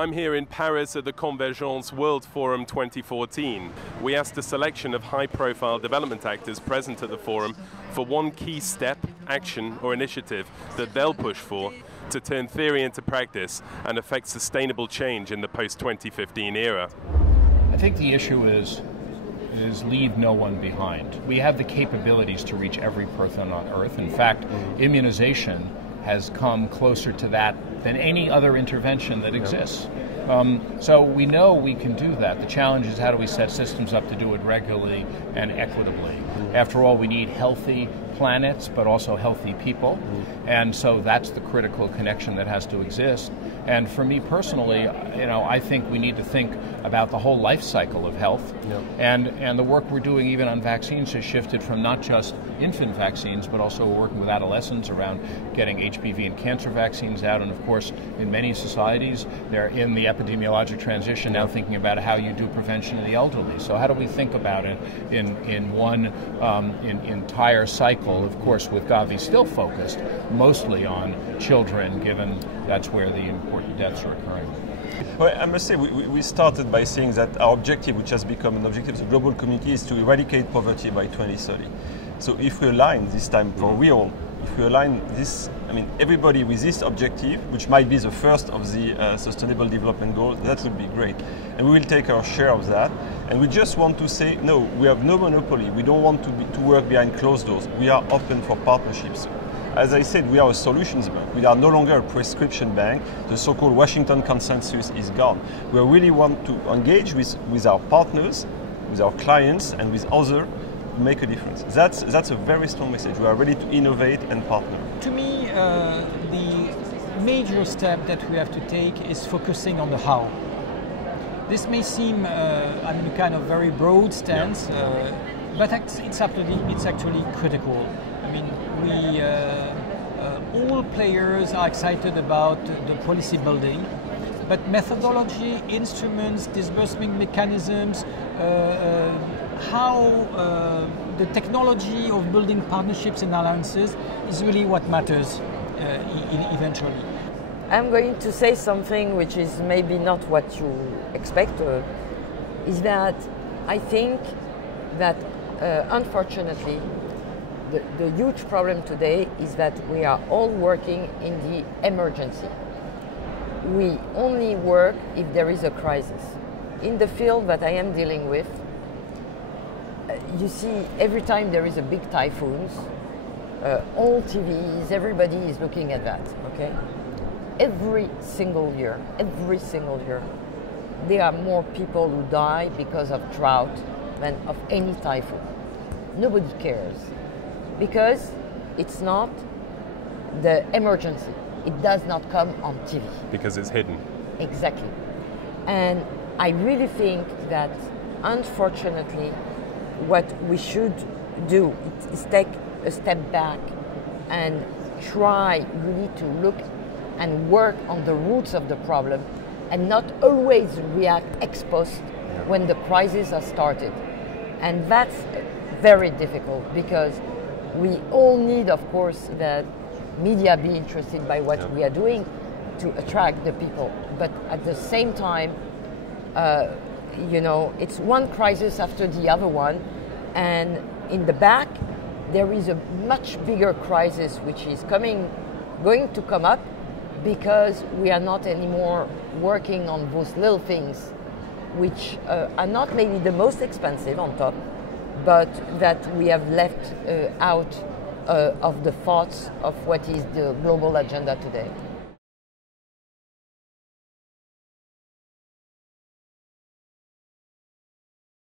I'm here in Paris at the Convergences World Forum 2014. We asked a selection of high-profile development actors present at the forum for one key step, action or initiative that they'll push for to turn theory into practice and affect sustainable change in the post-2015 era. I think the issue is leave no one behind. We have the capabilities to reach every person on Earth. In fact, immunization has come closer to that than any other intervention that exists. So we know we can do that. The challenge is how do we set systems up to do it regularly and equitably. After all, we need healthy planets, but also healthy people. And so that's the critical connection that has to exist. And for me personally, I think we need to think about the whole life cycle of health. And the work we're doing even on vaccines has shifted from not just infant vaccines, but also we're working with adolescents around getting HPV and cancer vaccines out. And of course, in many societies, they're in the epidemiologic transition now thinking about how you do prevention of the elderly. So how do we think about it in one entire cycle? Of course, with Gavi still focused mostly on children, given that's where the important deaths are occurring. Well, I must say, we started by saying that our objective, which has become an objective of the global community, is to eradicate poverty by 2030. So if we align this time for real, if we align this, everybody with this objective, which might be the first of the Sustainable Development Goals, that would be great. And we will take our share of that. And we just want to say, no, we have no monopoly. We don't want to work behind closed doors. We are open for partnerships. As I said, we are a solutions bank. We are no longer a prescription bank. The so-called Washington consensus is gone. We really want to engage with our partners, with our clients, and with others to make a difference. That's a very strong message. We are ready to innovate and partner. To me, the major step that we have to take is focusing on the how. This may seem a kind of very broad stance, but it's actually critical. All players are excited about the policy building, but methodology, instruments, disbursement mechanisms, how the technology of building partnerships and alliances is really what matters eventually. I'm going to say something which is maybe not what you expect, is that I think that unfortunately the huge problem today is that we are all working in the emergency. We only work if there is a crisis. In the field that I am dealing with, you see every time there is a big typhoon, all TVs, everybody is looking at that, okay? Every single year, there are more people who die because of drought than of any typhoon. Nobody cares. Because it's not the emergency. It does not come on TV. Because it's hidden. Exactly. And I really think that, unfortunately, what we should do is take a step back and try really to look and work on the roots of the problem and not always react ex post when the crisis has started. And that's very difficult because we all need, of course, that media be interested by what we are doing to attract the people. But at the same time, it's one crisis after the other one. And in the back, there is a much bigger crisis which is going to come up because we are not anymore working on those little things which are not maybe the most expensive on top, but that we have left out of the thoughts of what is the global agenda today.